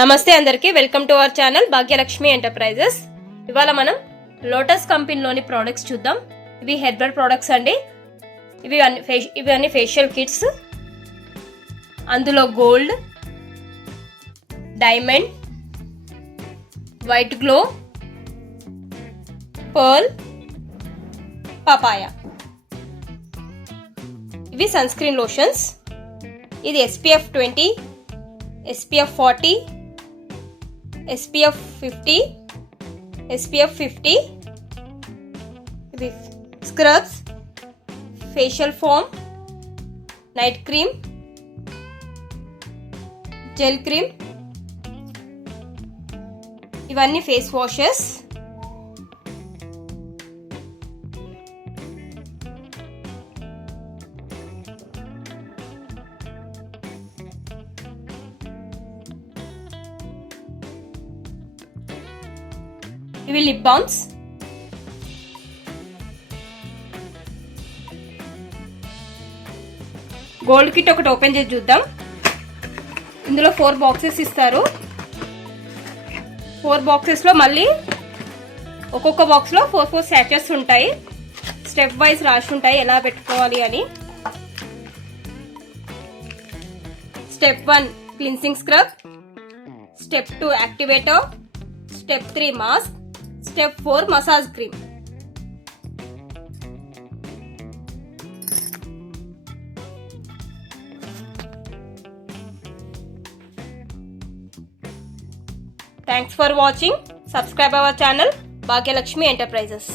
నమస్తే అందరికీ, welcome to our channel Bhagyalakshmi ఎంటర్ప్రైజెస్. ఇవాళ మనం లోటస్ కంపెనీలోని ప్రోడక్ట్స్ చూద్దాం. ఇవి హెర్బల్ ప్రోడక్ట్స్ అండి. ఇవి అన్ని ఫేషియల్ కిట్స్. అందులో gold, diamond, white glow, pearl, papaya. ఇవి సన్ స్క్రీన్ లోషన్స్. ఇది SPF 20, SPF 40, SPF 50, SPF 50. ఇవి scrubs, facial foam, night cream, gel cream. ఇవన్నీ ఫేస్ వాషెస్. ఇవి లిప్ బామ్స్. గోల్డ్ కిట్ ఒకటి ఓపెన్ చేసి చూద్దాం. ఇందులో 4 బాక్సెస్ ఇస్తారు. 4 బాక్సెస్లో మళ్ళీ ఒక్కొక్క బాక్స్లో 4 శాచెస్ ఉంటాయి. స్టెప్ వైజ్ రాసి ఉంటాయి ఎలా పెట్టుకోవాలి అని. స్టెప్ 1 cleansing scrub, step 2 activator, step 3 mask, step 4 massage cream. Thanks for watching. Subscribe our channel Bhagyalakshmi Enterprises.